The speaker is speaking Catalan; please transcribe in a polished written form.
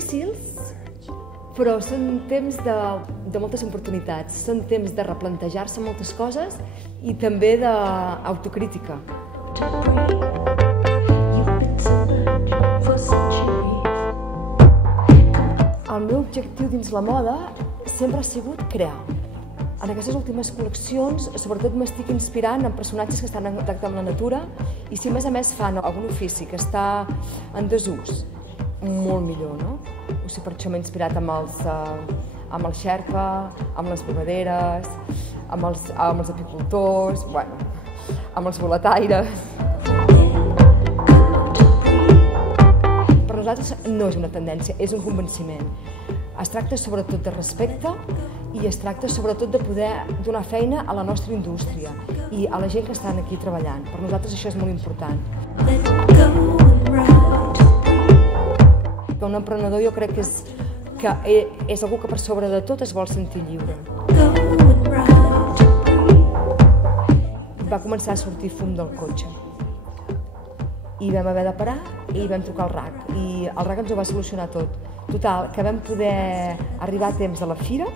difícils, però són temps de moltes oportunitats, són temps de replantejar-se moltes coses i també d'autocrítica. El meu objectiu dins la moda sempre ha sigut crear. En aquestes últimes col·leccions, sobretot m'estic inspirant en personatges que estan en contacte amb la natura i si a més fan algun ofici que està en desús, molt millor, no? O sigui, per això m'he inspirat amb el xerpa, amb les bugaderes, amb els apicultors, bueno, amb els boletaires. Per nosaltres no és una tendència, és un convenciment. Es tracta sobretot de respecte i es tracta sobretot de poder donar feina a la nostra indústria i a la gent que estan aquí treballant. Per nosaltres això és molt important. Un emprenedor jo crec que és algú que per sobre de tot es vol sentir lliure. Va començar a sortir fum del cotxe i vam haver de parar i vam trucar al RAC i el RAC ens ho va solucionar tot. Total, que vam poder arribar a temps a la fira.